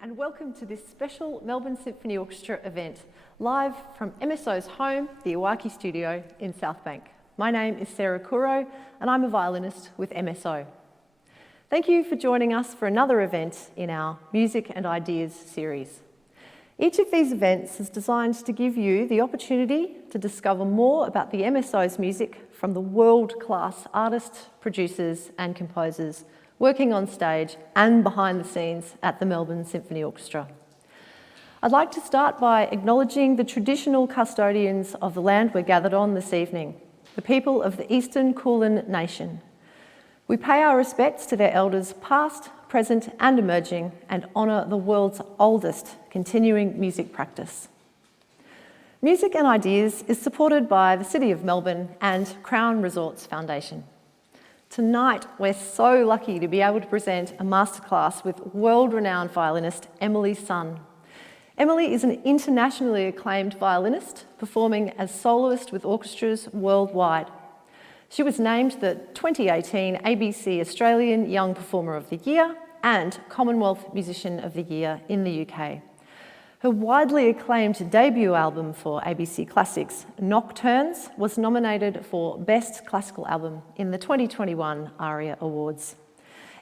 And welcome to this special Melbourne Symphony Orchestra event, live from MSO's home, the Iwaki studio in Southbank. My name is Sarah Kuro, and I'm a violinist with MSO. Thank you for joining us for another event in our Music and Ideas series. Each of these events is designed to give you the opportunity to discover more about the MSO's music from the world-class artists, producers and composers working on stage and behind the scenes at the Melbourne Symphony Orchestra. I'd like to start by acknowledging the traditional custodians of the land we're gathered on this evening, the people of the Eastern Kulin Nation. We pay our respects to their elders past, present and emerging, and honour the world's oldest continuing music practice. Music and Ideas is supported by the City of Melbourne and Crown Resorts Foundation. Tonight, we're so lucky to be able to present a masterclass with world-renowned violinist Emily Sun. Emily is an internationally acclaimed violinist, performing as soloist with orchestras worldwide. She was named the 2018 ABC Australian Young Performer of the Year and Commonwealth Musician of the Year in the UK. Her widely acclaimed debut album for ABC Classics, Nocturnes, was nominated for Best Classical Album in the 2021 ARIA Awards.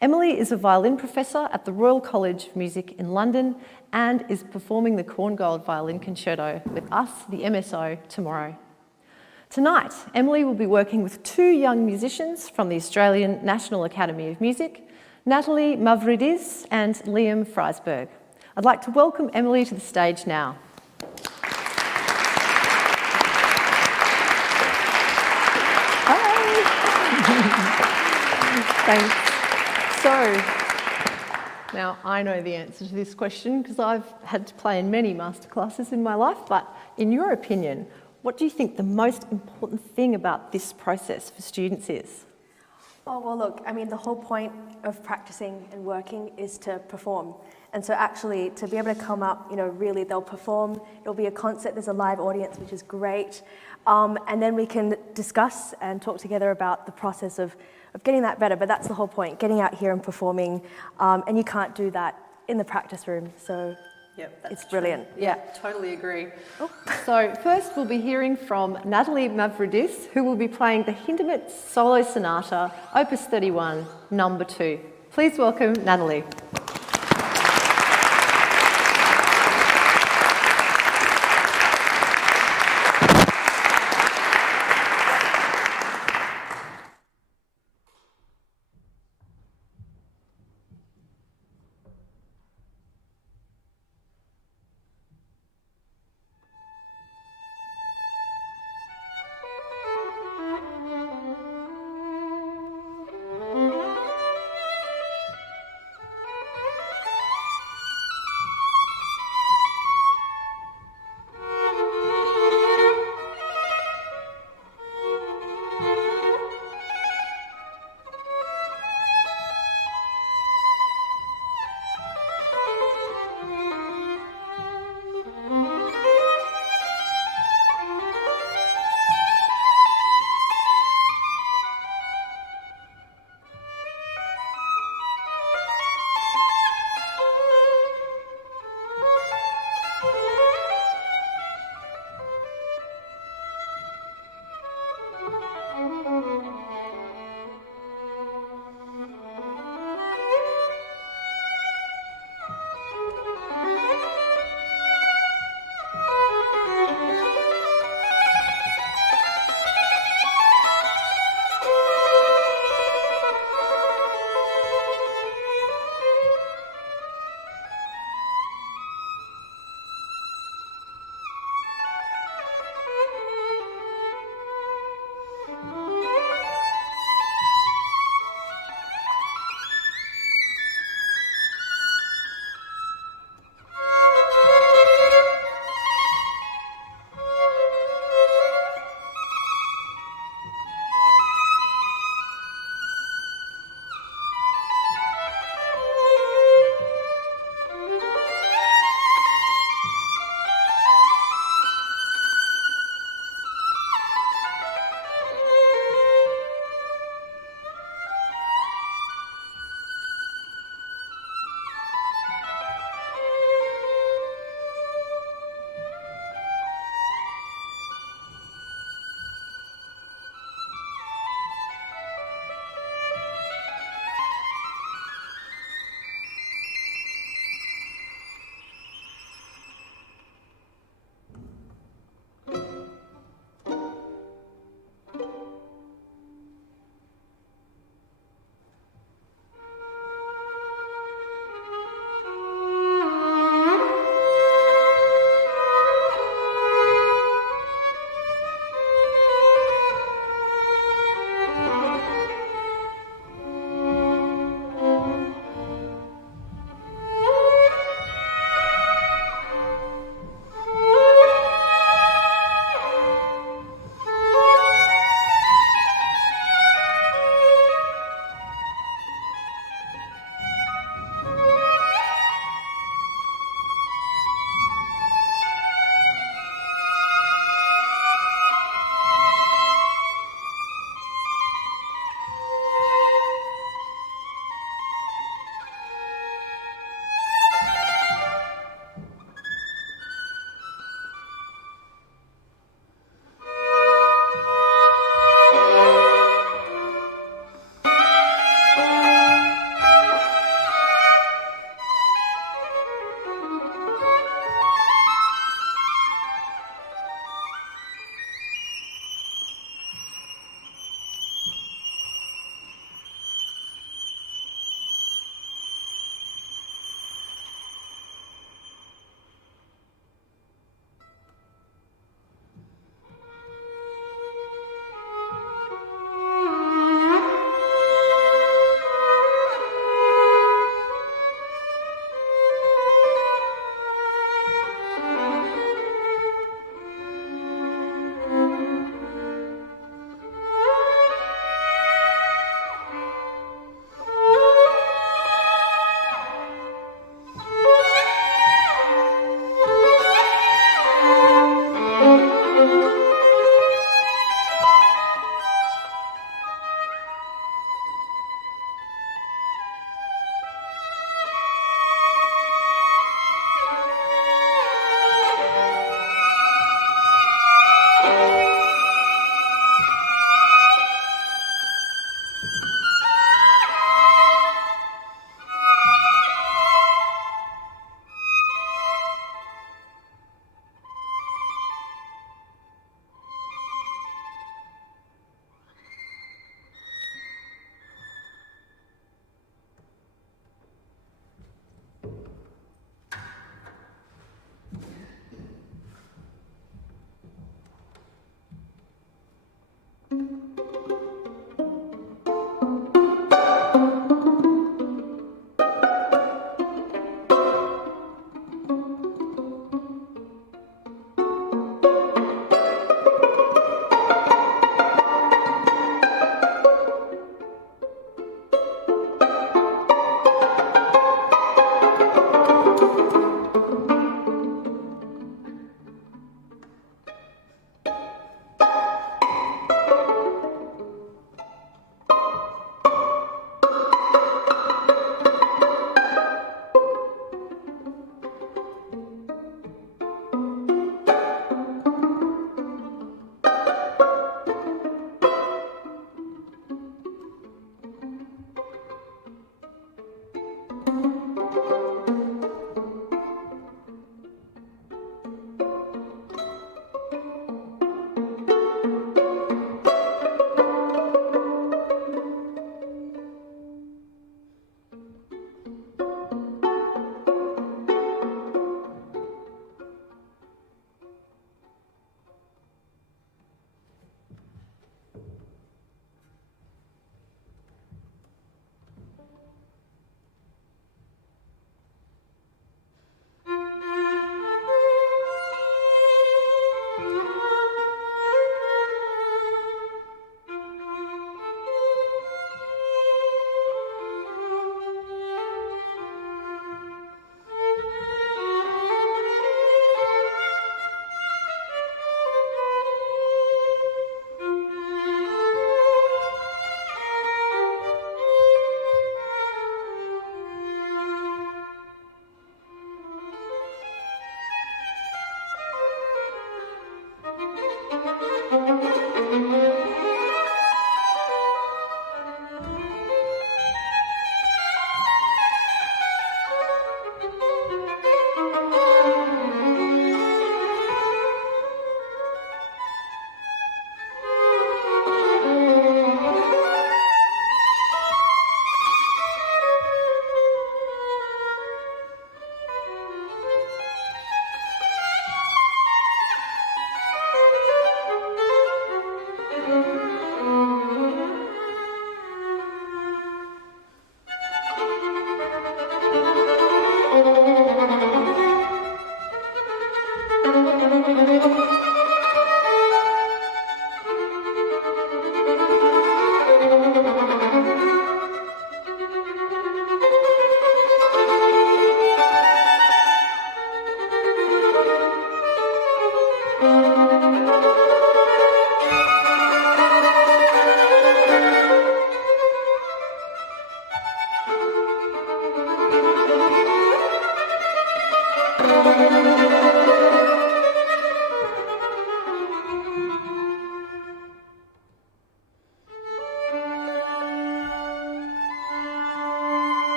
Emily is a violin professor at the Royal College of Music in London and is performing the Korngold Violin Concerto with us, the MSO, tomorrow. Tonight, Emily will be working with two young musicians from the Australian National Academy of Music, Natalie Mavridis and Liam Freisberg. I'd like to welcome Emily to the stage now. Thanks. So, now I know the answer to this question because I've had to play in many masterclasses in my life, but in your opinion, what do you think the most important thing about this process for students is? Oh, well, look, I mean, the whole point of practicing and working is to perform. And so actually, to be able to come up, really they'll perform, it'll be a concert, there's a live audience, which is great. And then we can discuss and talk together about the process of getting that better. But that's the whole point, getting out here and performing. And you can't do that in the practice room. So yep, it's brilliant. True. Yeah, totally agree. Oh. So first we'll be hearing from Natalie Mavridis, who will be playing the Hindemith Solo Sonata, Opus 31, number 2. Please welcome Natalie.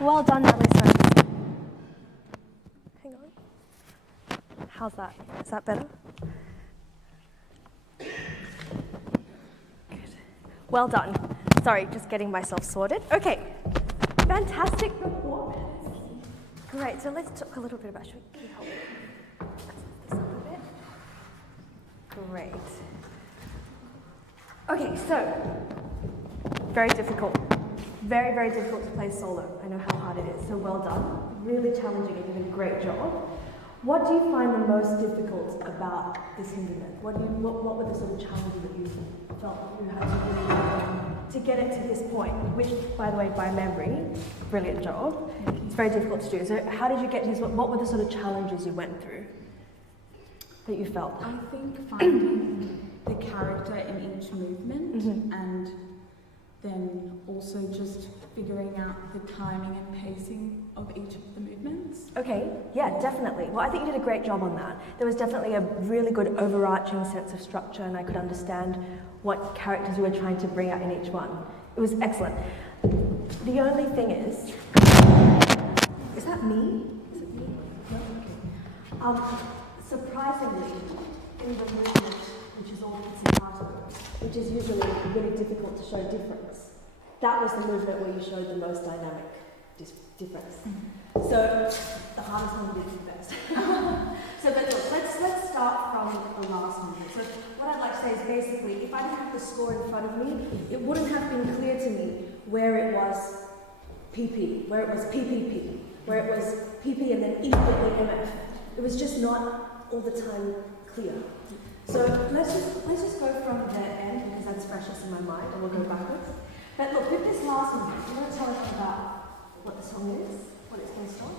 Well done, Natalie. Sorry. Hang on. How's that? Is that better? Good. Well done. Sorry, just getting myself sorted. Okay. Fantastic performance. Great. So let's talk a little bit about. Can you help me? Let's lift this up a bit. Great. Okay, so very difficult. Very, very difficult to play solo. I know how hard it is, so well done. Really challenging and you did a great job. What do you find the most difficult about this instrument? What were the sort of challenges that you felt you had to really to get it to this point, which, by the way, by memory, brilliant job. It's very difficult to do. So how did you get to this? What were the sort of challenges you went through that you felt? I think finding the character in each movement and then also just figuring out the timing and pacing of each of the movements. Okay, yeah, definitely. Well, I think you did a great job on that. There was definitely a really good overarching sense of structure and I could understand what characters you were trying to bring out in each one. It was excellent. The only thing is that me? Is it me? No? Okay. Surprisingly, in the movement, which is all pizzicato, which is usually really difficult to show difference, that was the movement where you showed the most dynamic difference. So the hardest one did the best. So but look, let's start from the last movement. So what I'd like to say is basically, if I didn't have the score in front of me, it wouldn't have been clear to me where it was PP, where it was PPP, where it was PP and then equally MF. It was just not all the time clear. So let's just go from the end because that's freshest in my mind and we'll go backwards. But look, with this last movement, you want to tell us about what the song is, what it's based on?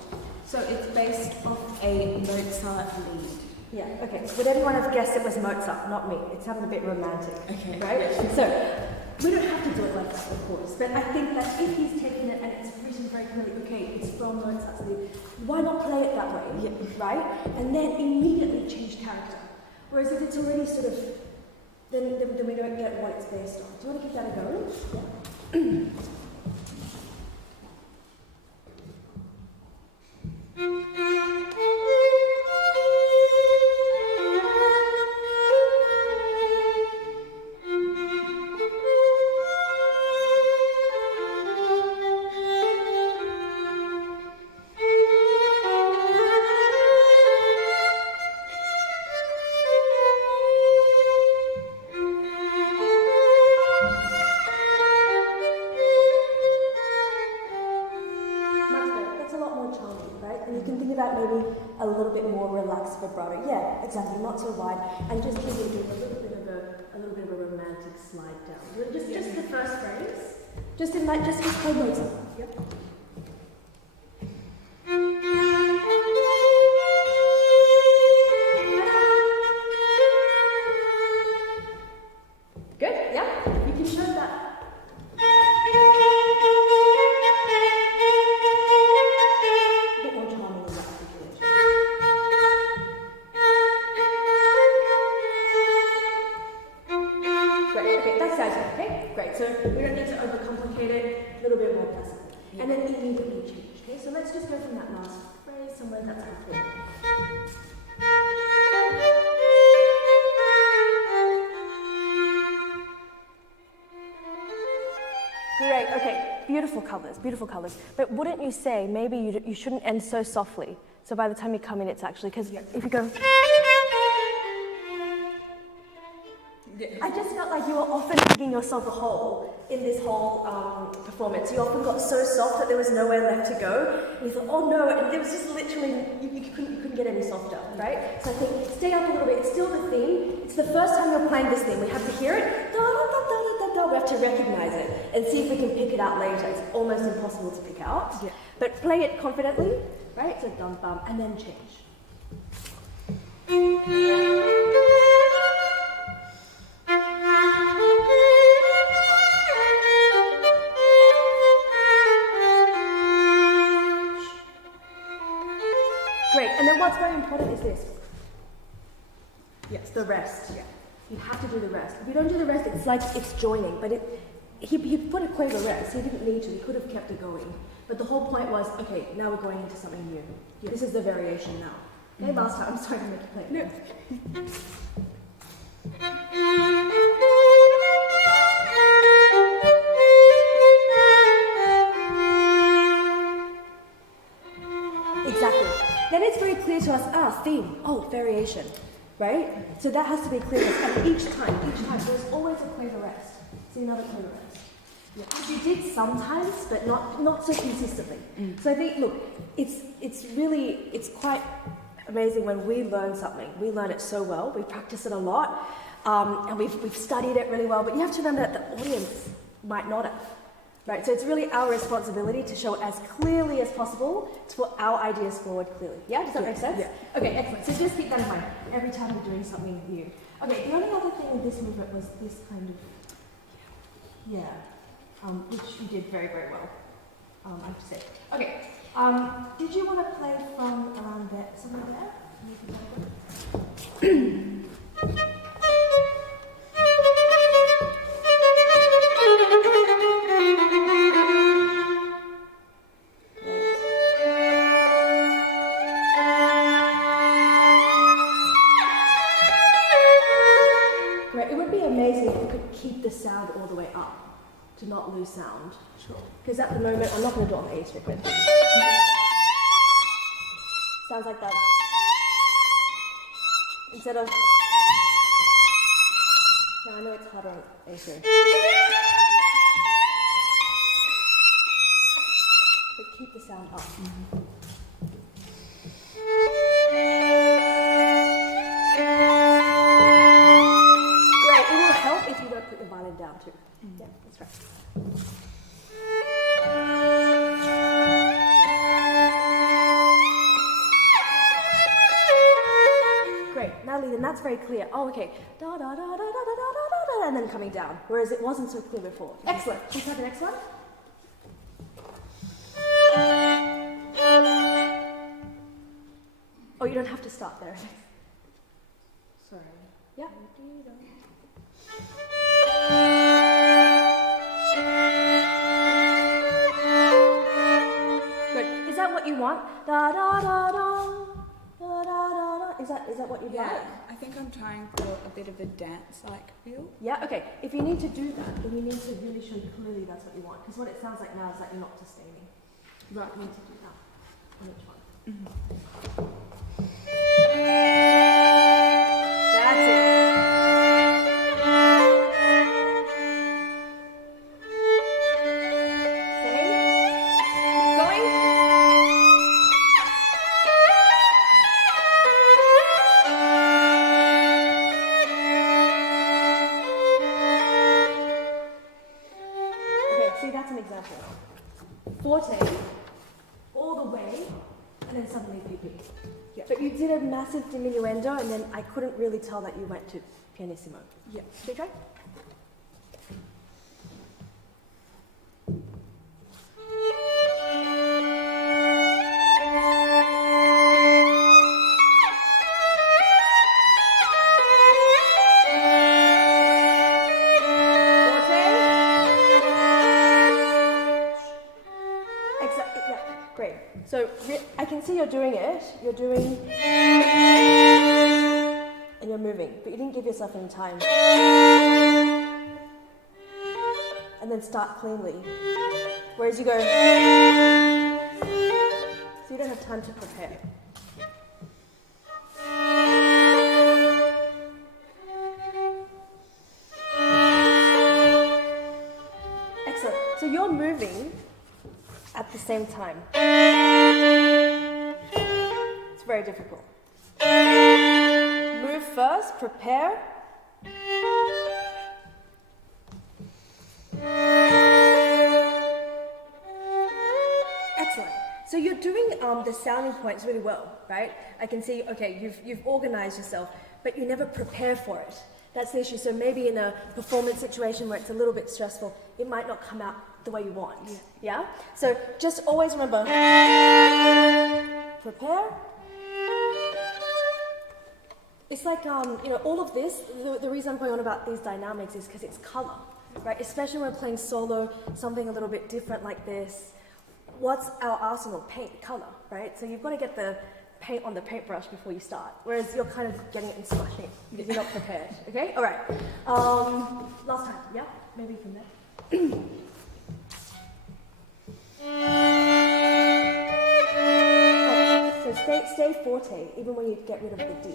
So it's based off a Mozart lead. Yeah, okay. Would everyone have guessed it was Mozart, not me? It sounded a bit romantic, okay, right? So we don't have to do it like that, of course, but I think that if he's taken it and it's written very clearly, okay, it's from Mozart's lead, why not play it that way, right? And then immediately change character. Whereas if it's already sort of, then we don't get what it's based on. Do you want to give that a go? Yeah. Vibrato. Yeah, exactly, not so wide, and just give it a little bit of a romantic slide down. Just the first phrase. Just play Mozart. Yep. Good. Yeah. You can show that. A bit more charming than that. So we don't need to overcomplicate it, a little bit more passive. Yeah. And then immediately change, okay? So let's just go from that last phrase, somewhere that's helpful. Great, okay, beautiful colours. But wouldn't you say maybe you shouldn't end so softly, so by the time you come in it's actually, because if you go... I just felt like you were often digging yourself a hole in this whole performance. You often got so soft that there was nowhere left to go. And you thought, oh no, and there was just literally, you couldn't get any softer, right? So I think stay up a little bit. It's still the theme. It's the first time you're playing this theme. We have to hear it. Da, da, da, da, da, da. We have to recognize it and see if we can pick it out later. It's almost impossible to pick out. Yeah. But play it confidently, right? So dum bum, and then change. Great, and then what's very important is this. Yes, the rest. Yeah. You have to do the rest. If you don't do the rest, it's like it's joining, but he put a quaver rest. He didn't need to. He could have kept it going. But the whole point was, okay, now we're going into something new. Yeah. This is the variation now. Okay, last time. I'm sorry to make you play it. No. Exactly. Then it's very clear to us, theme, variation, right? So that has to be clear to us. And each time, there's always a quaver rest. See another quaver rest. Yeah. Which you did sometimes, but not so consistently. So I think, look, it's quite amazing when we learn something. We learn it so well. We practice it a lot, and we've studied it really well. But you have to remember that the audience might not have. Right, so it's really our responsibility to show as clearly as possible to put our ideas forward clearly. Yeah, does that make sense? Yeah. Okay, excellent. So just keep that in mind every time you're doing something new. Okay, the only other thing with this movement was this kind of, which you did very, very well, I have to say. Okay, did you want to play from around there, somewhere there? Keep the sound all the way up, to not lose sound. Sure. Because at the moment, I'm not going to do it on the A string, but sounds like that. Instead of, no, I know it's harder on A string. But keep the sound up. Down too. Yeah, that's right. Great, Natalie, then that's very clear. Oh, okay. Da da da da da da da da da, and then coming down. Whereas it wasn't so clear before. Excellent. Let's have the next one. Oh, you don't have to start there. Sorry. Yeah. Good. Is that what you want? Da da da da da da da da. Is that what you want? Yeah, I think I'm trying for a bit of a dance-like feel. Yeah. Okay. If you need to do that, then you need to really show clearly that's what you want. Because what it sounds like now is that you're not sustaining. Right. You need to do that on each one. That's it. Forte, all the way, and then suddenly PP. Yeah. But you did a massive diminuendo, and then I couldn't really tell that you went to pianissimo. Yeah. Should we try? So I can see you're doing it, and you're moving, but you didn't give yourself any time. And then start cleanly. Whereas you go, so you don't have time to prepare. Excellent. So you're moving at the same time. It's very difficult. Move first, prepare. Excellent. So you're doing the sounding points really well, right? I can see, okay, you've organized yourself, but you never prepare for it. That's the issue. So maybe in a performance situation where it's a little bit stressful, it might not come out the way you want. Yeah? So just always remember, prepare. It's like, all of this, the reason I'm going on about these dynamics is because it's color. right? Especially when we're playing solo, something a little bit different like this. What's our arsenal? Paint, color, right? So you've got to get the paint on the paintbrush before you start, whereas you're kind of getting it and splashing it because you're not prepared, okay? All right. Last time, yeah? Maybe from there. So stay forte, even when you get rid of the D.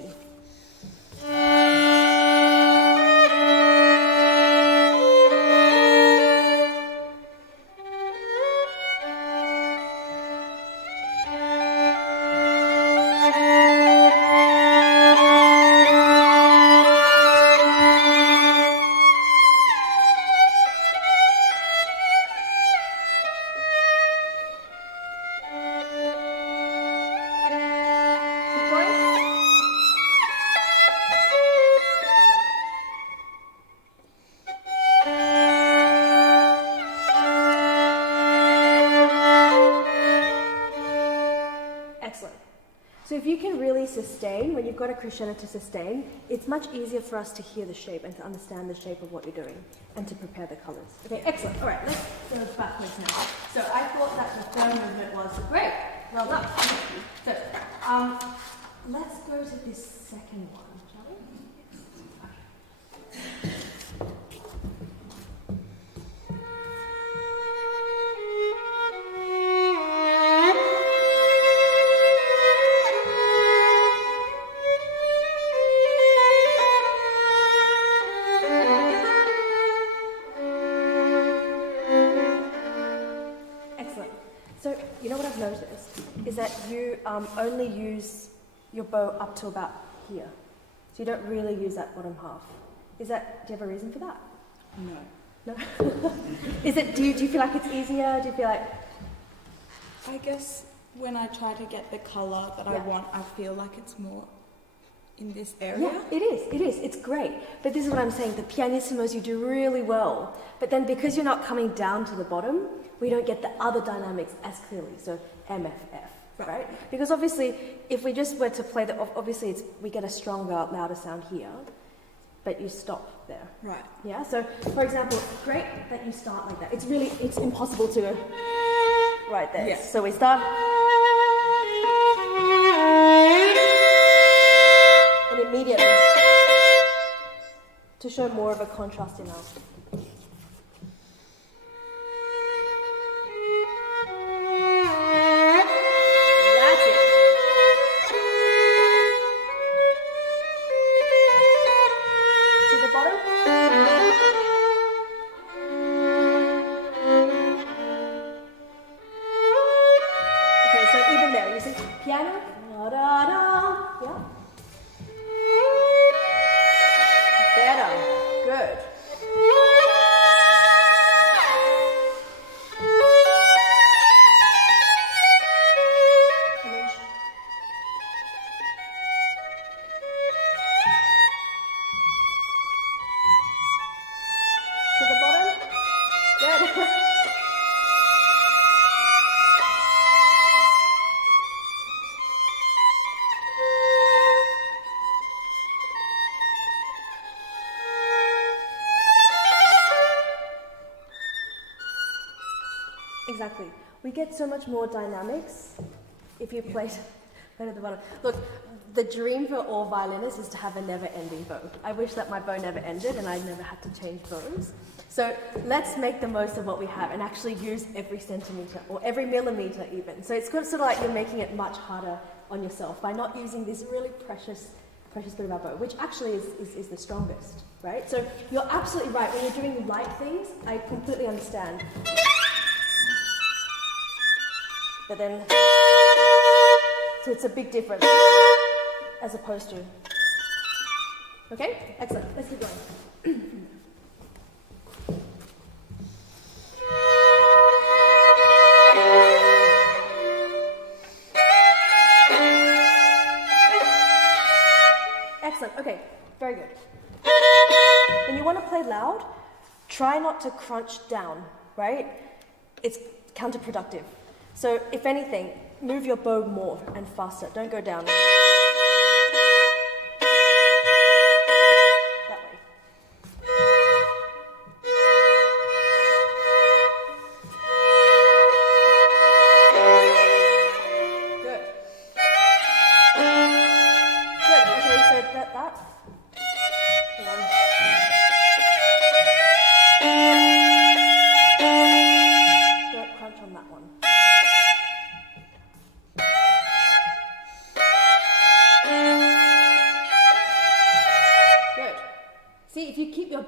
So if you can really sustain, when you've got a crescendo to sustain, it's much easier for us to hear the shape and to understand the shape of what you're doing and to prepare the colours. Okay, excellent. All right, let's go backwards now. So I thought that the third movement was great. Well done. So let's go to this second one, shall we? Is that you only use your bow up to about here. So you don't really use that bottom half. Do you have a reason for that? No. No? Do you feel like it's easier? Do you feel like... I guess when I try to get the colour that I want, I feel like it's more in this area. Yeah, it is. It's great. But this is what I'm saying. The pianissimos you do really well. But then because you're not coming down to the bottom, we don't get the other dynamics as clearly. So MFF. Right? Because obviously, if we just were to play obviously we get a stronger, louder sound here, but you stop there. Right. Yeah. So, for example, it's great that you start like that. It's impossible to go right there. Yes. So we start, and immediately to show more of a contrast in our. Exactly. We get so much more dynamics if you play at the bottom. Look, the dream for all violinists is to have a never-ending bow. I wish that my bow never ended and I never had to change bows. So let's make the most of what we have and actually use every centimetre or every millimetre even. So it's sort of like you're making it much harder on yourself by not using this really precious bit of our bow, which actually is the strongest, right? So you're absolutely right. When you're doing light things, I completely understand. But then, so it's a big difference as opposed to. Okay, excellent. Let's keep going. Excellent. Okay, very good. When you want to play loud, try not to crunch down, right? It's counterproductive. So if anything, move your bow more and faster. Don't go down. That way.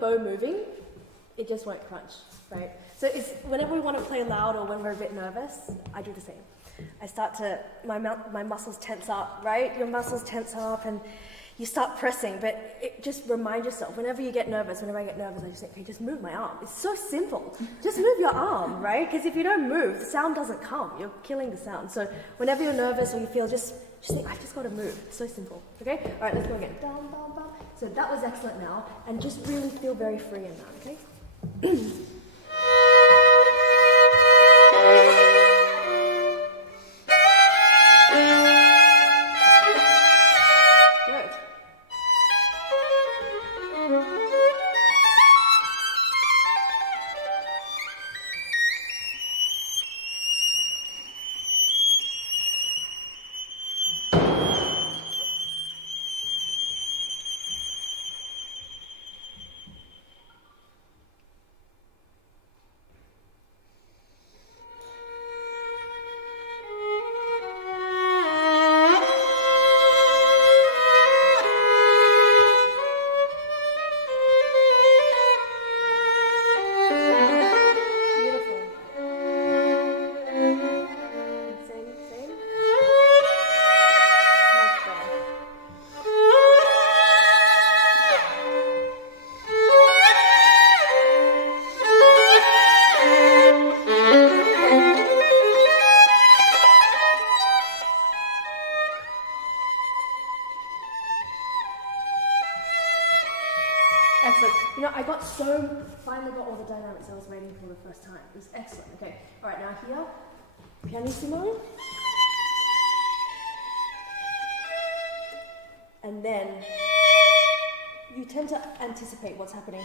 bow moving, it just won't crunch, right? So it's whenever we want to play loud or when we're a bit nervous, I do the same. I start to, my muscles tense up, right? Your muscles tense up and you start pressing, but just remind yourself, whenever you get nervous, whenever I get nervous, I just think, okay, just move my arm. It's so simple. Just move your arm, right? Because if you don't move, the sound doesn't come. You're killing the sound. So whenever you're nervous or you feel, just think, I've just got to move. It's so simple, okay? All right, let's go again. Dum, dum, dum. So that was excellent now, and just really feel very free in that, okay? Finally got all the dynamics I was waiting for the first time. It was excellent. Okay, all right, now here, pianissimo. And then you tend to anticipate what's happening.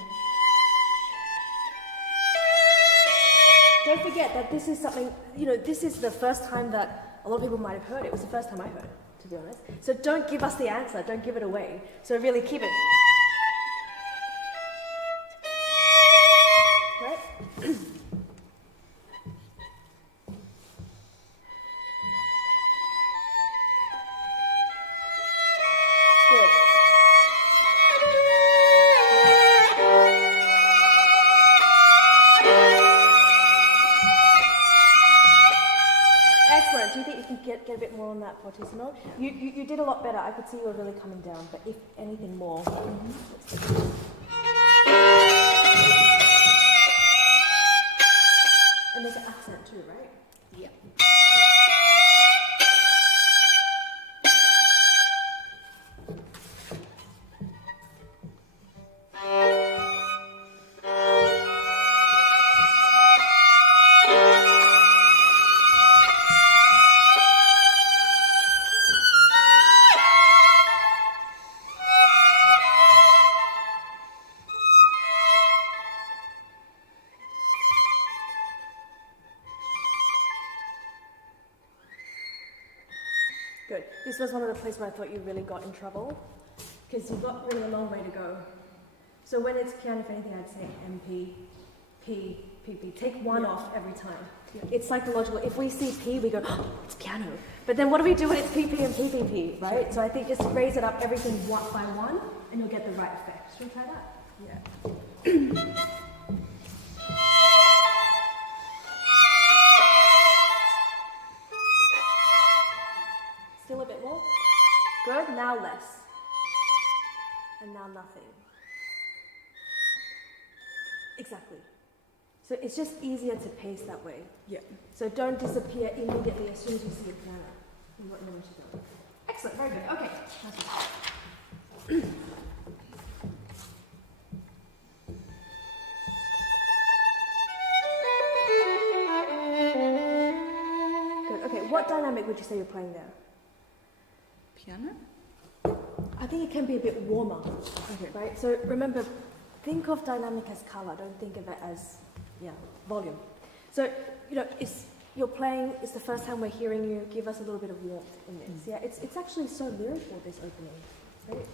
Don't forget that this is something, this is the first time that a lot of people might have heard it. It was the first time I heard it, to be honest. So don't give us the answer, don't give it away. So really keep it. Do you think you can get a bit more on that fortissimo? You did a lot better. I could see you were really coming down, but if anything more. And there's an accent too, right? Yeah. Good. This was one of the places where I thought you really got in trouble, because you've got really a long way to go. So when it's piano, if anything, I'd say MP, P, P, P. Take one off every time. Yeah. It's psychological. If we see P, we go, oh, it's piano. But then what do we do when it's P, P, and P, P, P, right? So I think just raise it up everything one by one, and you'll get the right effect. Should we try that? Yeah. Still a bit more. Good, now less. And now nothing. Exactly. So it's just easier to pace that way. Yeah. So don't disappear immediately as soon as you see a piano. You won't know what you're doing. Excellent, very good. Okay. Good. Okay, what dynamic would you say you're playing there? Piano? I think it can be a bit warmer. Okay. Right? So remember, think of dynamic as color, don't think of it as volume. So, you're playing, it's the first time we're hearing you, give us a little bit of warmth in this. Yeah, it's actually so lyrical, this opening. Right?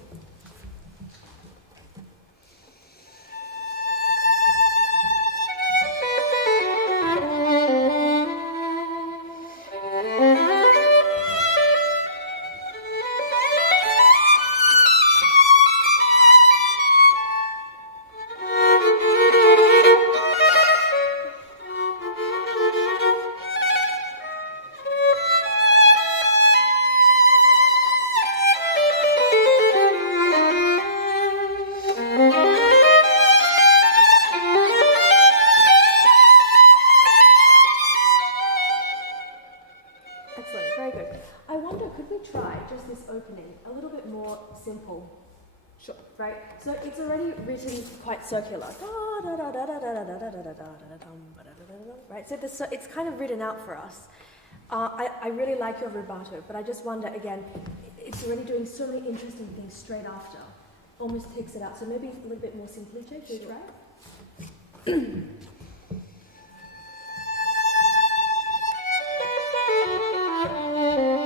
Very good. I wonder, could we try just this opening a little bit more simple? Sure. Right? So it's already written quite circular. Right? So it's kind of written out for us. I really like your rubato, but I just wonder, again, it's already doing so many interesting things straight after. Almost takes it out. So maybe a little bit more simply, should we try?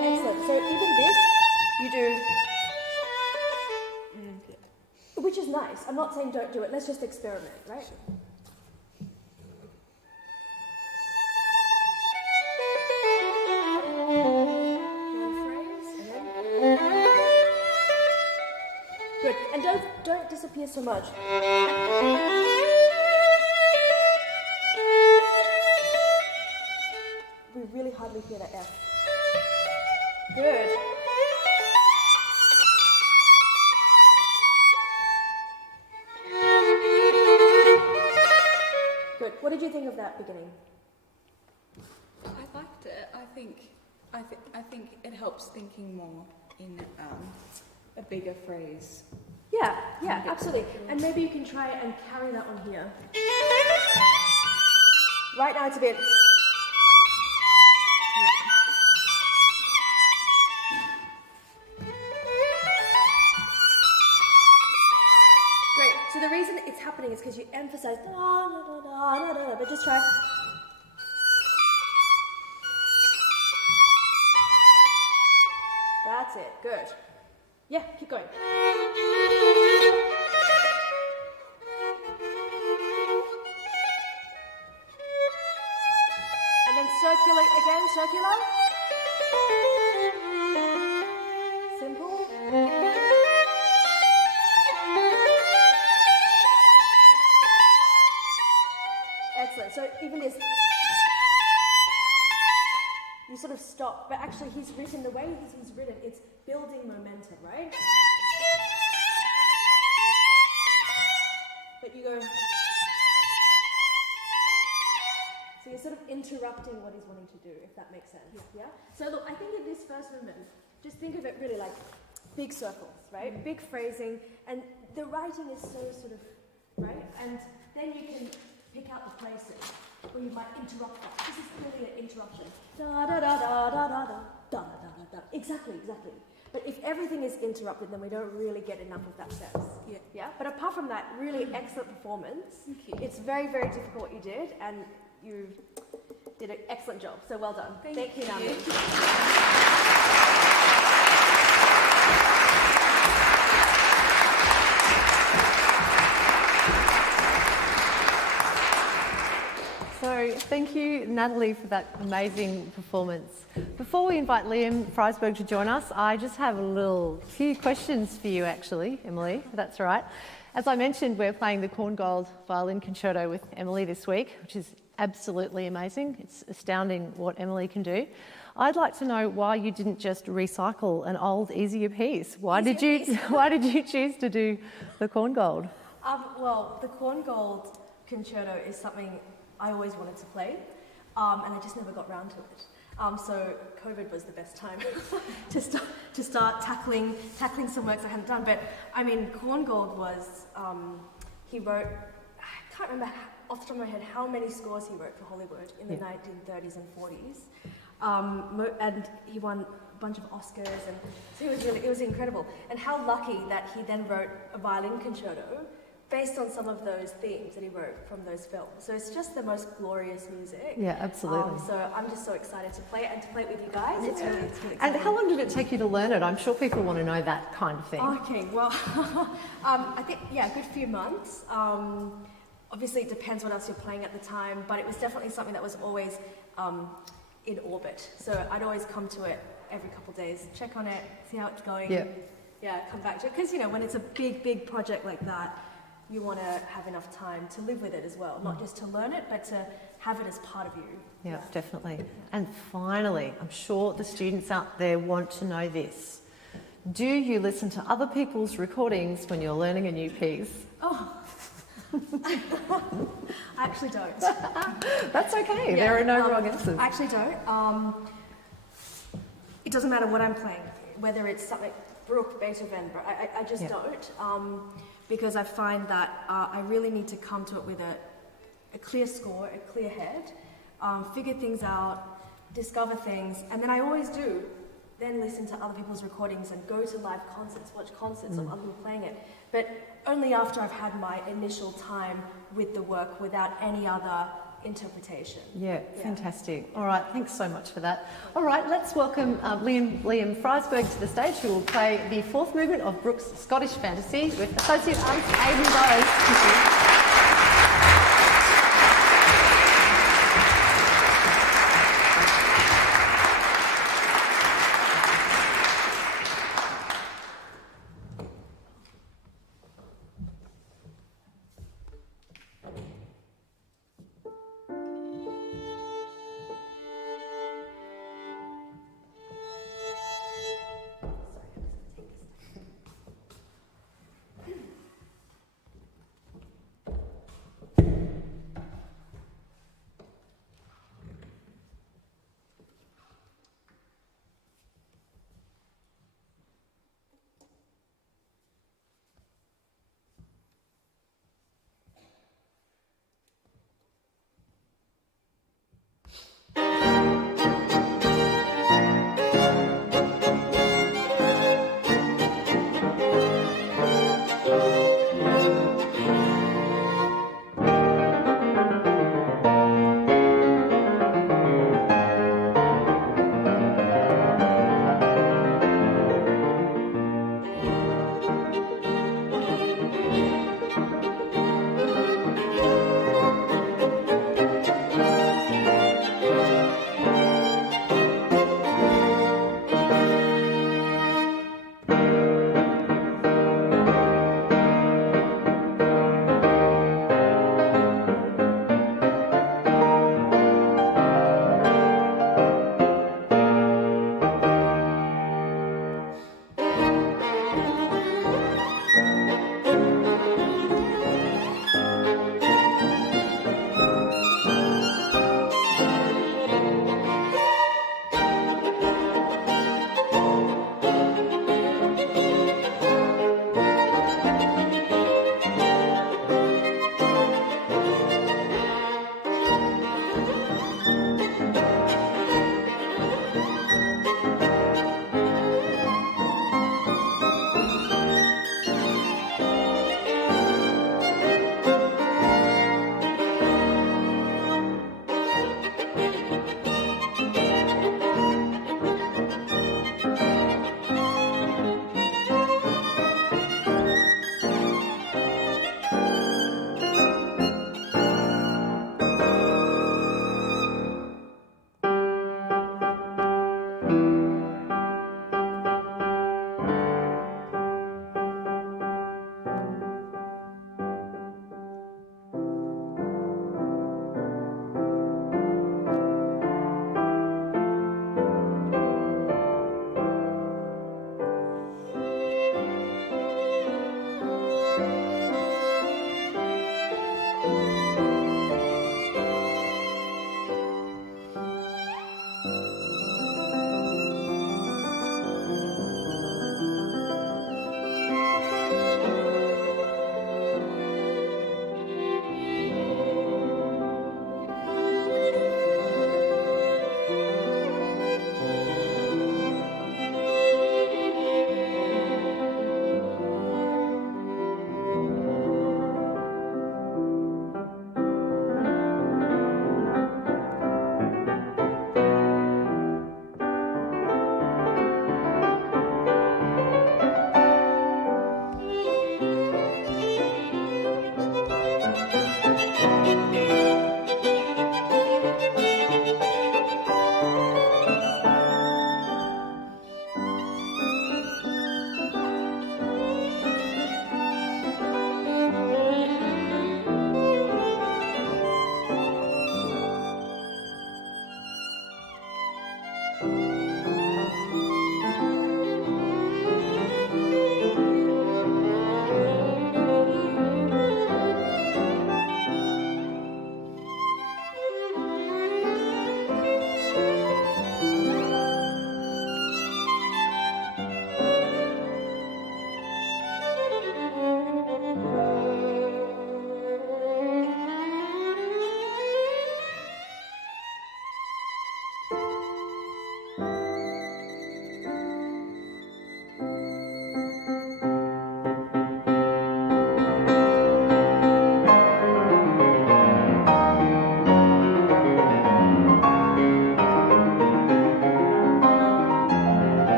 Excellent. So even this, you do, which is nice. I'm not saying don't do it. Let's just experiment, right? Good, and don't disappear so much. We really hardly hear that F. Good. Good. What did you think of that beginning? I liked it. I think it helps thinking more in a bigger phrase. Yeah, absolutely. And maybe you can try and carry that on here. Right now it's a bit. Great. So the reason it's happening is because you emphasize da, da, da, da, da, da, but just try. That's it. Good. Yeah, keep going. And then circulate again, circular. Simple. Excellent. So even this, you sort of stop, but actually he's written, the way he's written, it's building momentum, right? But you go, so you're sort of interrupting what he's wanting to do, if that makes sense. Yeah? So look, I think in this first movement, just think of it really like big circles, right? Big phrasing, and the writing is so sort of, right? And then you can pick out the places where you might interrupt that. This is clearly an interruption. Da da da da da da da da da da. Exactly. But if everything is interrupted, then we don't really get enough of that sense. Yeah. But apart from that, really excellent performance. Thank you. It's very, very difficult what you did, and you did an excellent job. So well done. Thank you, Natalie. So thank you, Natalie, for that amazing performance. Before we invite Liam Freisberg to join us, I just have a few questions for you, actually, Emily, if that's all right. As I mentioned, we're playing the Korngold Violin Concerto with Emily this week, which is absolutely amazing. It's astounding what Emily can do. I'd like to know why you didn't just recycle an old, easier piece. Why did you choose to do the Korngold? Well, the Korngold Concerto is something I always wanted to play, and I just never got round to it. So COVID was the best time to start tackling some works I hadn't done. But I mean, Korngold was, he wrote, I can't remember off the top of my head how many scores he wrote for Hollywood in the 1930s and 40s. And he won a bunch of Oscars, and so it was incredible. And how lucky that he then wrote a violin concerto based on some of those themes that he wrote from those films. So it's just the most glorious music. Yeah, absolutely. So I'm just so excited to play it and to play it with you guys. It's really exciting. And how long did it take you to learn it? I'm sure people want to know that kind of thing. Okay, well, I think, a good few months. Obviously, it depends what else you're playing at the time, but it was definitely something that was always in orbit. So I'd always come to it every couple of days, check on it, see how it's going. Yeah, come back to it. Because, when it's a big, big project like that, you want to have enough time to live with it as well, not just to learn it, but to have it as part of you. Yeah, definitely. And finally, I'm sure the students out there want to know this. Do you listen to other people's recordings when you're learning a new piece? Oh, I actually don't. That's okay, there are no wrong answers. I actually don't. it doesn't matter what I'm playing, whether it's something Bruch, Beethoven, but I just don't, because I find that I really need to come to it with a clear score, a clear head, figure things out, discover things, and then I always do then listen to other people's recordings and go to live concerts, watch concerts of other people playing it, but only after I've had my initial time with the work without any other interpretation. Yeah, fantastic. All right, thanks so much for that. All right, let's welcome Liam Freisberg to the stage, who will play the fourth movement of Bruch's Scottish Fantasy with Associate Artist Aidan Bowes. Thank you.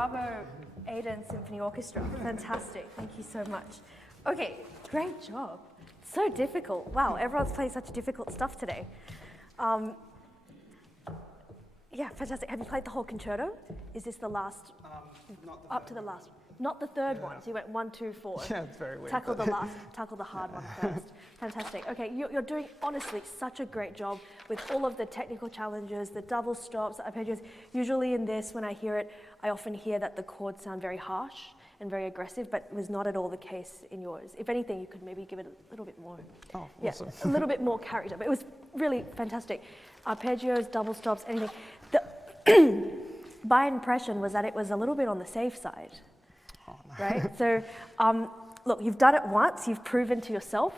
Bravo, Aiden Symphony Orchestra. Fantastic. Thank you so much. Okay, great job. So difficult. Wow, everyone's playing such difficult stuff today. Yeah, fantastic. Have you played the whole concerto? Is this the last? Not the Up to the last. Not the third one. So you went 1, 2, 4. Yeah, it's very weird. Tackle the last. Tackle the hard one first. Fantastic. Okay, you're doing honestly such a great job with all of the technical challenges, the double stops, the arpeggios. Usually in this, when I hear it, I often hear that the chords sound very harsh and very aggressive, but it was not at all the case in yours. If anything, you could maybe give it a little bit more. Oh, Yeah, awesome. a little bit more character, but it was really fantastic. Arpeggios, double stops, anything. The my impression was that it was a little bit on the safe side, right? So, look, you've done it once, you've proven to yourself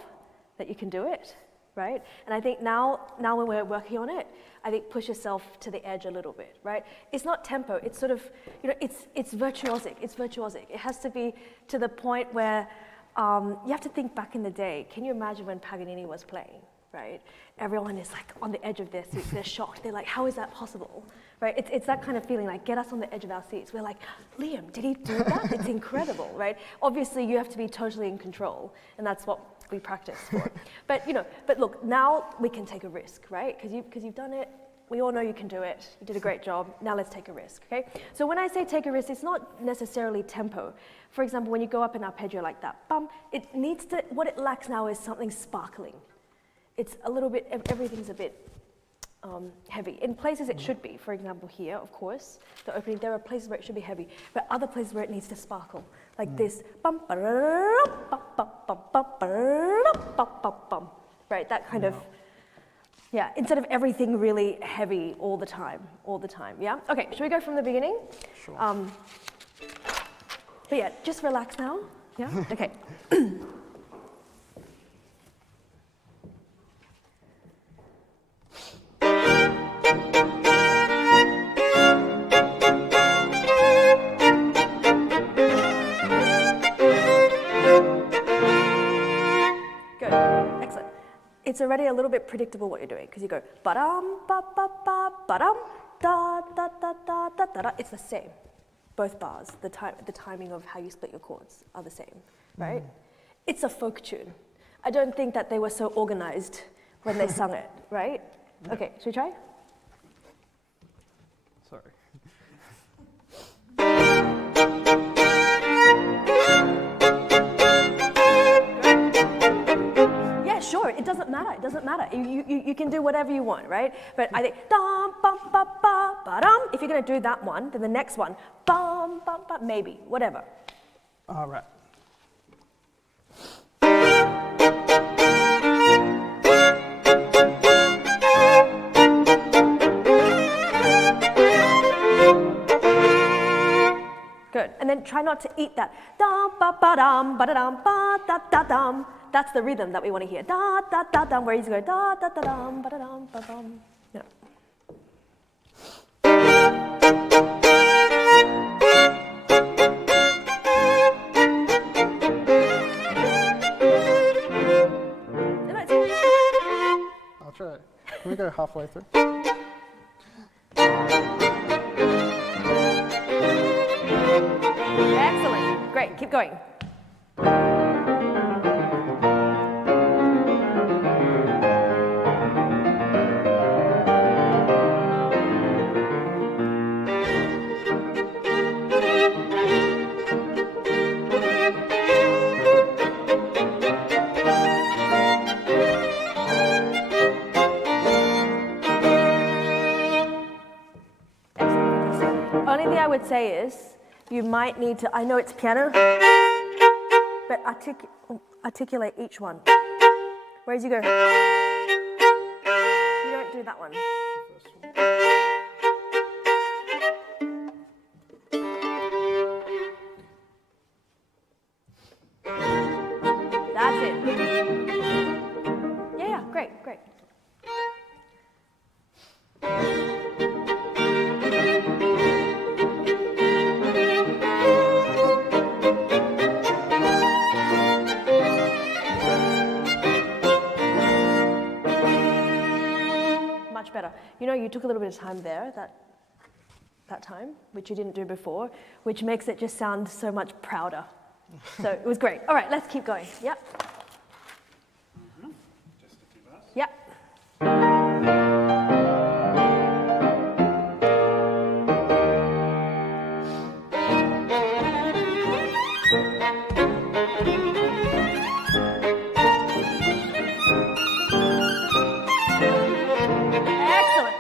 that you can do it, right? And I think now when we're working on it, I think push yourself to the edge a little bit, right? It's not tempo, it's sort of, it's virtuosic, It has to be to the point where you have to think back in the day. Can you imagine when Paganini was playing, right? Everyone is like on the edge of their seats, they're shocked, they're like, how is that possible, right? It's that kind of feeling, like get us on the edge of our seats. We're like, Liam, did he do that? It's incredible, right? Obviously you have to be totally in control, and that's what we practice for. But look, now we can take a risk, right? Because you've done it, we all know you can do it, you did a great job, now let's take a risk, okay? So when I say take a risk, it's not necessarily tempo. For example, when you go up an arpeggio like that, bum, it needs to, what it lacks now is something sparkling. It's a little bit, everything's a bit heavy. In places it should be, for example here, of course, the opening, there are places where it should be heavy, but other places where it needs to sparkle, like this, bum, ba-da-da-da, bum, bum, bum, bum, ba-da-da-da, bum, bum, bum, right, that kind of, yeah, instead of everything really heavy all the time, yeah? Okay, should we go from the beginning? Sure. But yeah, just relax now, yeah? Okay. It's already a little bit predictable what you're doing, because you go ba-dum, ba-ba-ba, ba-dum, da-da-da-da-da-da-da. It's the same. Both bars, the timing of how you split your chords are the same, right? It's a folk tune. I don't think that they were so organized when they sung it, right? Okay, should we try? Sorry. Sure, it doesn't matter. You can do whatever you want, right? But I think dum bum ba ba ba dum. If you're gonna do that one, then the next one bum bum ba, maybe, whatever. All right. Good, and then try not to eat that dum ba ba dum ba da dum ba da da dum. That's the rhythm that we want to hear. Da da da dum, where you go da da da dum ba da dum ba dum. Yeah. I'll try. Can we go halfway through? Excellent. Great. Keep going. Only thing I would say is you might need to, I know it's piano, but articulate each one. Whereas you go, you don't do that one. That's it. Yeah, great. Much better. You know, you took a little bit of time there. that time, which you didn't do before, which makes it just sound so much prouder. So it was great. All right, let's keep going. Yep. Just a few bars. Yep.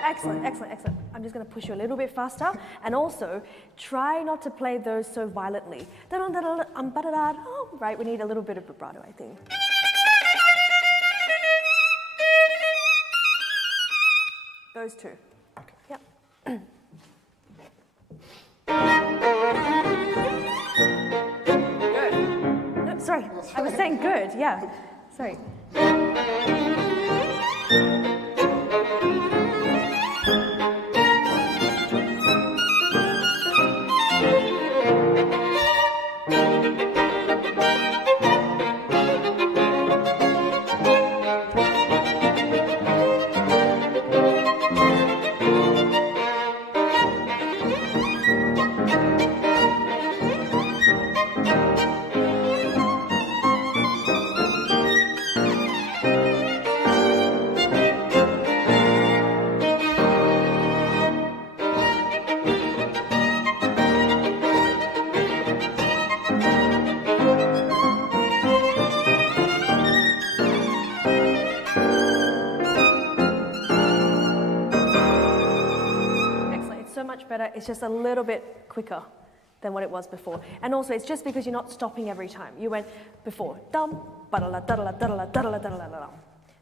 Excellent, excellent, excellent. I'm just going to push you a little bit faster. And also, try not to play those so violently. Right, we need a little bit of vibrato, I think. Those two. Okay. Yep. Good. No, sorry. I was saying good, yeah. Sorry. Better. It's just a little bit quicker than what it was before. And also, it's just because you're not stopping every time. You went before, dum, ba-da-la, da-da-la, da-da-la, da-da-la, da-da-la,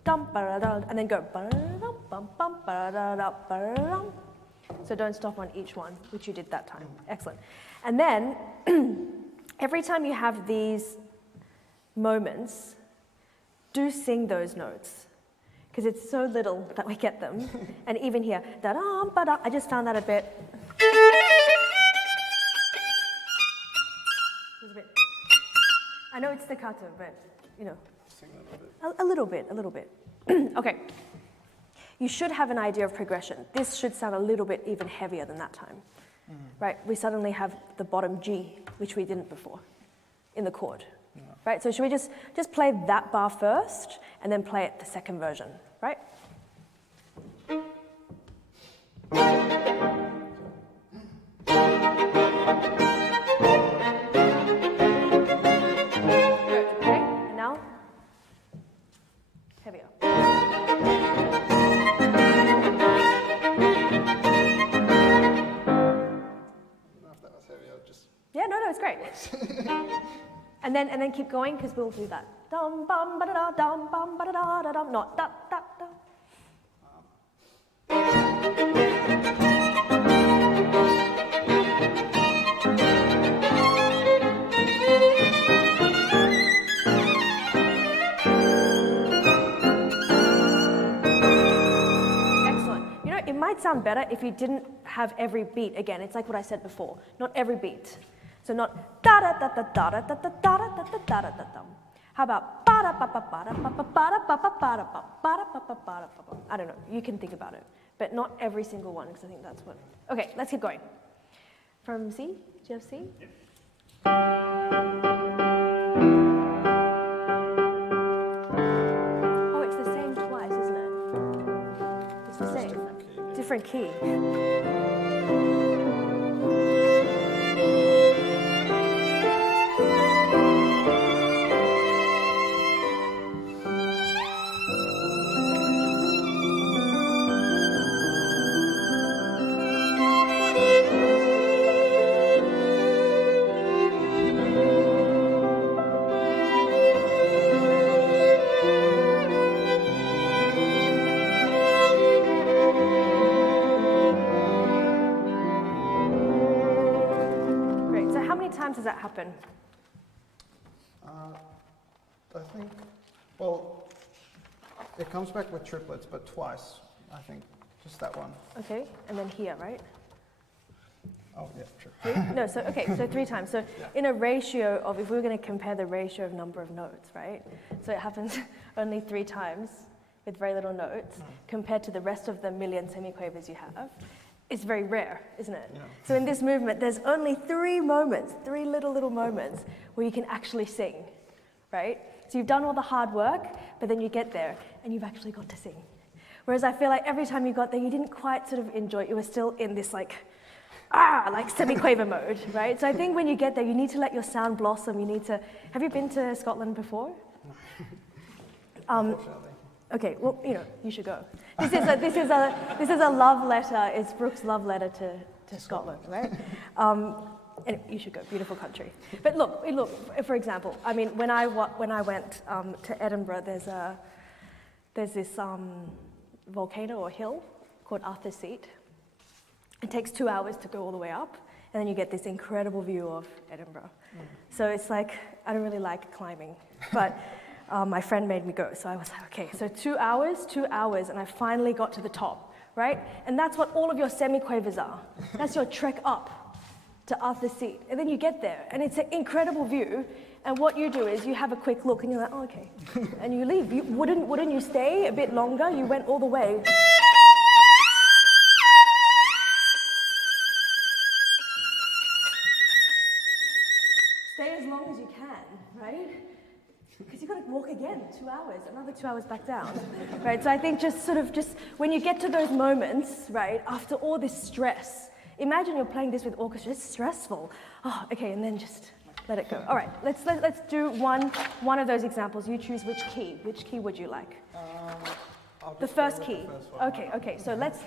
dum, ba-da-da, and then go, ba-da-dum, bum, bum, ba-da-da, ba-da-dum. So don't stop on each one, which you did that time. Excellent. And then, every time you have these moments, do sing those notes. Because it's so little that we get them. And even here, da-dum, ba-da, I just found that a bit. I know it's staccato, but, you know. Sing that A little bit. Okay. You should have an idea of progression. This should sound a little bit even heavier than that time. Right? We suddenly have the bottom G, which we didn't before, in the chord. Yeah. Right? So should we just play that bar first, and then play it the second version, right? And then keep going, because we'll do that. Dum bum ba da da dum bum ba da da da dum, not da da da. Excellent. You know, it might sound better if you didn't have every beat again. It's like what I said before. Not every beat. So not da da da da da da da da da da da da da da. How about ba da ba ba ba da ba ba ba da ba ba ba da ba ba da ba ba ba da ba? I don't know. You can think about it, but not every single one, because I think that's what. Okay, let's keep going. From C, do you have C? Yep. Oh, it's the same twice, isn't it? It's the same. Different key. Does that happen? I think, well, it comes back with triplets, but twice, I think, just that one. Okay, and then here, right? Oh, yeah, sure. Three? No, so, okay, so 3 times. So yeah. In a ratio of, if we were going to compare the ratio of number of notes, right? So it happens only 3 times with very little notes compared to the rest of the million semiquavers you have. is very rare, isn't it? Yeah. So in this movement, there's only 3 moments, 3 little moments where you can actually sing, right? So you've done all the hard work, but then you get there and you've actually got to sing. Whereas I feel like every time you got there, you didn't quite sort of enjoy it. You were still in this like semi-quaver mode, right? So I think when you get there, you need to let your sound blossom. You need to, have you been to Scotland before? Unfortunately. Okay, well, you should go. This is a love letter. It's Brooke's love letter to Scotland, right? And you should go. Beautiful country. But look. For example, I mean, when I went to Edinburgh, there's this volcano or hill called Arthur's Seat. It takes 2 hours to go all the way up, and then you get this incredible view of Edinburgh. So it's like, I don't really like climbing, but my friend made me go. So I was like, okay, so 2 hours, and I finally got to the top, right? And that's what all of your semi-quavers are. That's your trek up to Arthur's Seat. And then you get there, and it's an incredible view. And what you do is you have a quick look, and you're like, oh, okay. And you leave. Wouldn't you stay a bit longer? You went all the way. Stay as long as you can, right? Because you've got to walk again, 2 hours, another 2 hours back down, right? So I think just when you get to those moments, right, after all this stress, imagine you're playing this with orchestra, it's stressful. Oh, okay, and then just let it go. All right, let's do one of those examples. You choose which key. Which key would you like? The first key. The first one. Okay. So let's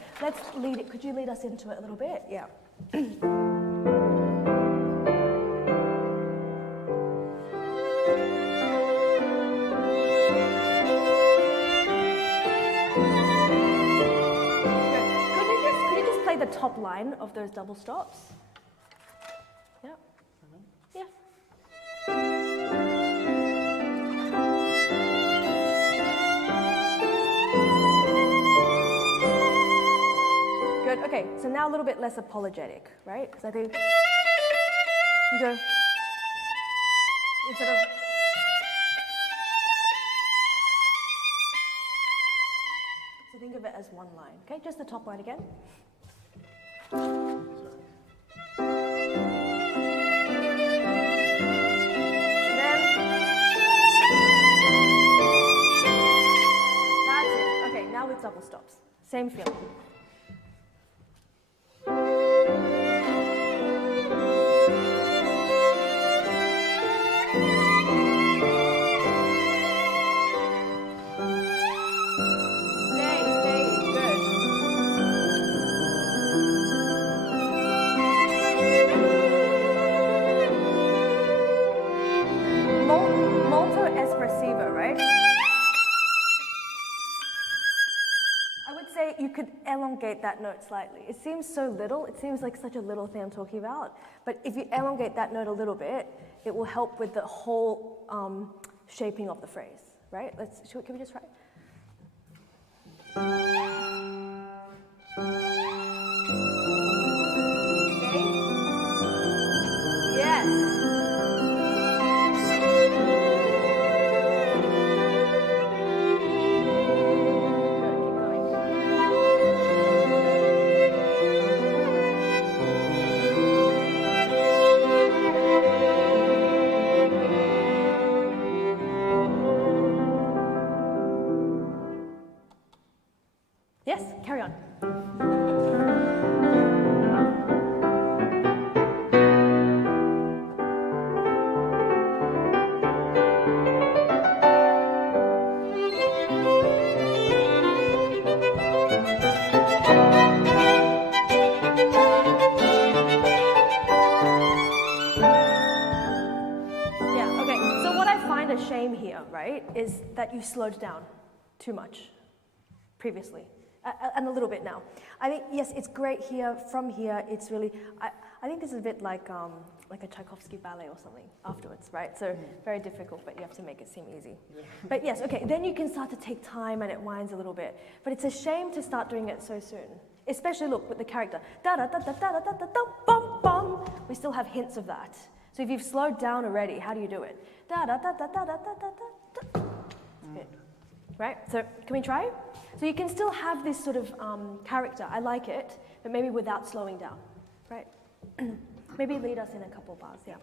lead it. Could you lead us into it a little bit? Yeah. The top line of those double stops. Yeah. Yeah. Good. Okay. So now a little bit less apologetic, right? Because I think you go instead of. So think of it as one line. Okay. Just the top line again. With double stops. Same feeling. Stay, good. Molto espressivo, right? You could elongate that note slightly. It seems so little. It seems like such a little thing I'm talking about. But if you elongate that note a little bit, it will help with the whole shaping of the phrase, right? Can we just try? Okay. Yes. Yes, carry on. Yeah, okay. So what I find a shame here, right, is that you slowed down too much previously. And a little bit now. I think, yes, it's great here. From here, it's really, I think this is a bit like a Tchaikovsky ballet or something afterwards, right? So very difficult, but you have to make it seem easy. Yeah. But yes, okay, then you can start to take time and it winds a little bit. But it's a shame to start doing it so soon. Especially, look, with the character. Da-da-da-da-da-da-da-da-bum-bum. We still have hints of that. So if you've slowed down already, how do you do it? Da-da-da-da-da-da-da-da-da. Good. right? So can we try? So you can still have this sort of character, I like it, but maybe without slowing down, right? Maybe lead us in a couple bars, yeah.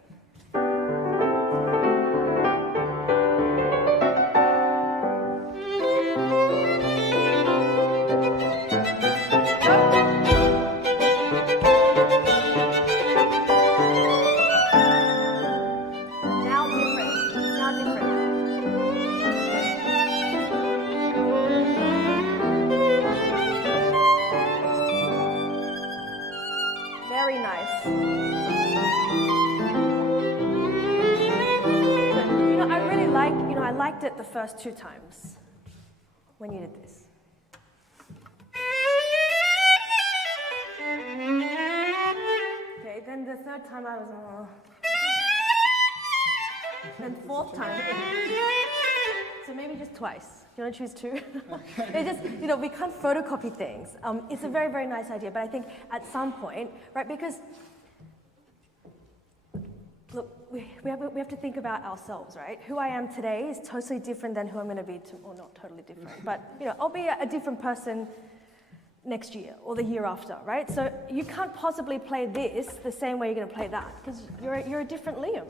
Now different. Very nice. I liked it the first 2 times when you did this. Okay, then the 3rd time I was, then 4th time. So maybe just twice. Do you want to choose 2? It just, we can't photocopy things. It's a very, very nice idea, but I think at some point, right, because look, we have to think about ourselves, right? Who I am today is totally different than who I'm going to be, or not totally different, but I'll be a different person next year or the year after, right? So you can't possibly play this the same way you're going to play that because you're a different Liam,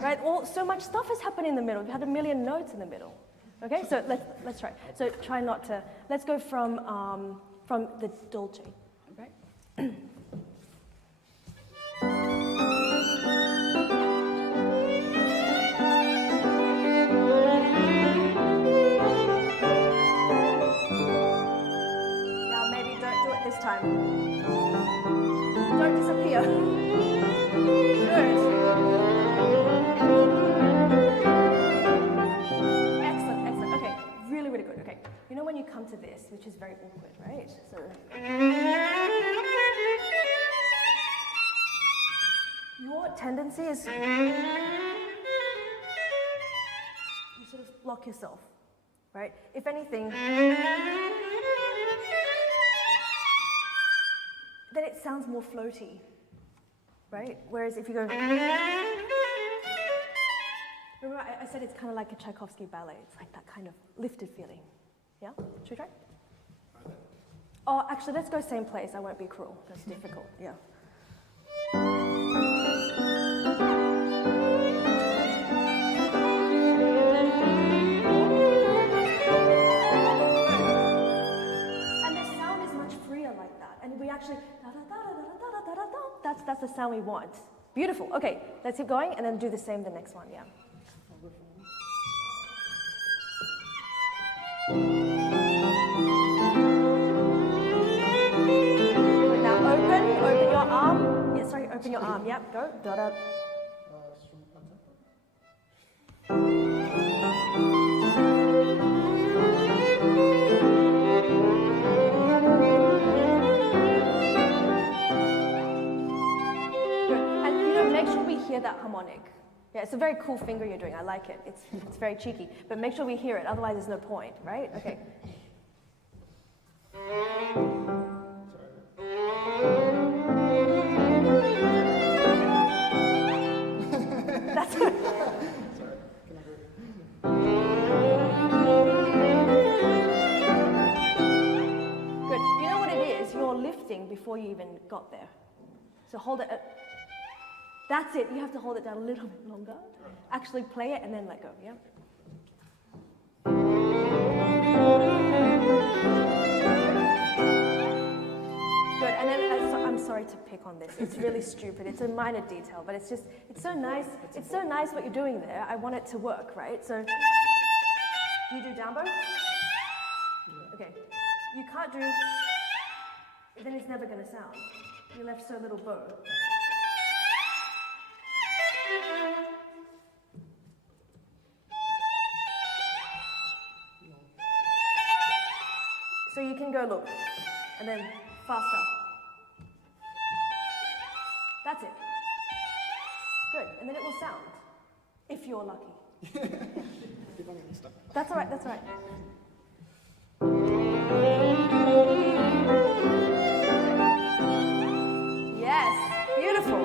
right? So much stuff has happened in the middle. We've had a million notes in the middle. Okay, so let's try. So try not to. Let's go from the dolce, right? This time. Don't disappear. Good. Excellent. Okay, really, really good. Okay, when you come to this, which is very awkward, right? So. Your tendency is you sort of block yourself, right? If anything, then it sounds more floaty, right? Whereas if you go, remember I said it's kind of like a Tchaikovsky ballet. It's like that kind of lifted feeling. Yeah? Should we try? Oh, actually, let's go same place. I won't be cruel. That's difficult. Yeah. And the sound is much freer like that. And we actually that's the sound we want. Beautiful. Okay, let's keep going and then do the same the next one. Yeah. Now open your arm. Yeah, sorry, open your arm. Yep, go. Da da. Make sure we hear that harmonic. Yeah, it's a very cool finger you're doing. I like it. It's very cheeky. But make sure we hear it, otherwise there's no point, right? Okay. That's good. Good. You know what it is? You're lifting before you even got there. So hold it. That's it. You have to hold it down a little bit longer. Actually play it and then let go, yeah? Good. And then I'm sorry to pick on this. It's really stupid. It's a minor detail, but it's so nice. It's so nice what you're doing there. I want it to work, right? So do you do down bow? Okay. You can't do, then it's never going to sound. You left so little bow. So you can go look, and then faster. That's it. Good, and then it will sound, if you're lucky. That's all right, that's all right. Yes, beautiful.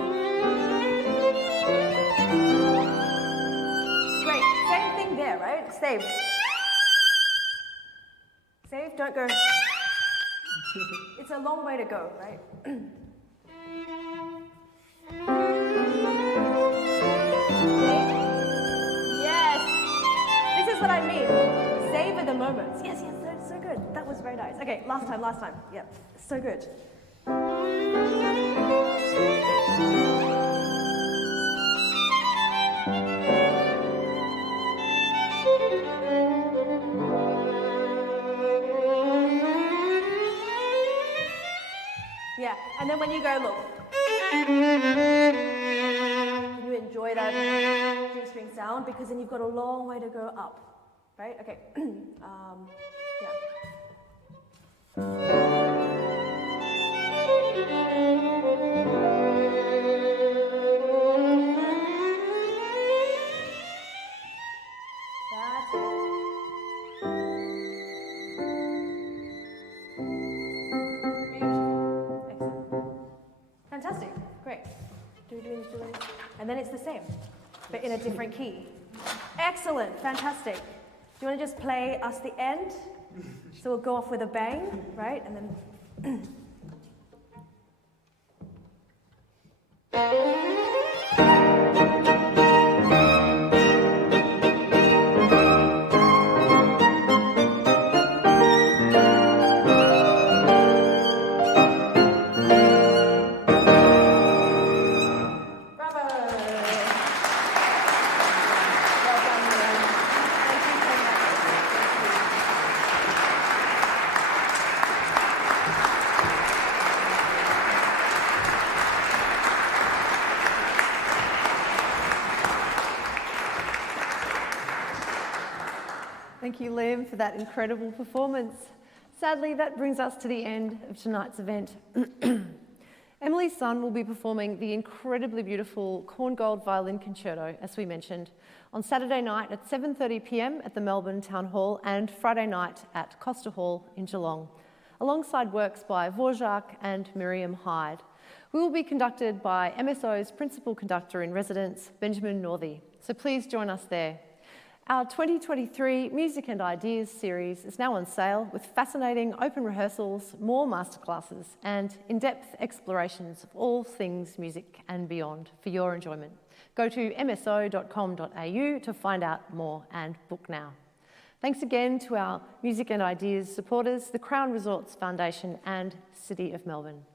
Great, same thing there, right? Same. don't go. It's a long way to go, right? Yes. This is what I mean. Savor the moments. Yes, yes, that's so good. That was very nice. Okay, last time. Yep, so good. Yeah, and then when you go, look. Can you enjoy that G-string sound? Because then you've got a long way to go up, right? Okay. Yeah. That's it. Beautiful. Excellent. Fantastic. Great. And then it's the same, but in a different key. Excellent. Fantastic. Do you want to just play us the end? So we'll go off with a bang, right? And then. Thank you, Liam, for that incredible performance. Sadly, that brings us to the end of tonight's event. Emily's son will be performing the incredibly beautiful Corngold Violin Concerto, as we mentioned, on Saturday night at 7:30 p.m. at the Melbourne Town Hall and Friday night at Costa Hall in Geelong, alongside works by Dvorak and Miriam Hyde. We will be conducted by MSO's Principal Conductor in Residence, Benjamin Northey, so please join us there. Our 2023 Music and Ideas series is now on sale with fascinating open rehearsals, more masterclasses and in-depth explorations of all things music and beyond for your enjoyment. Go to mso.com.au to find out more and book now. Thanks again to our Music and Ideas supporters, the Crown Resorts Foundation and City of Melbourne.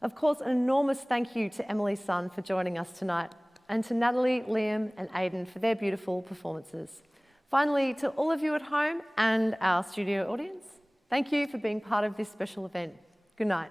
Of course, an enormous thank you to Emily's son for joining us tonight, and to Natalie, Liam and Aidan for their beautiful performances. Finally, to all of you at home and our studio audience, thank you for being part of this special event. Good night.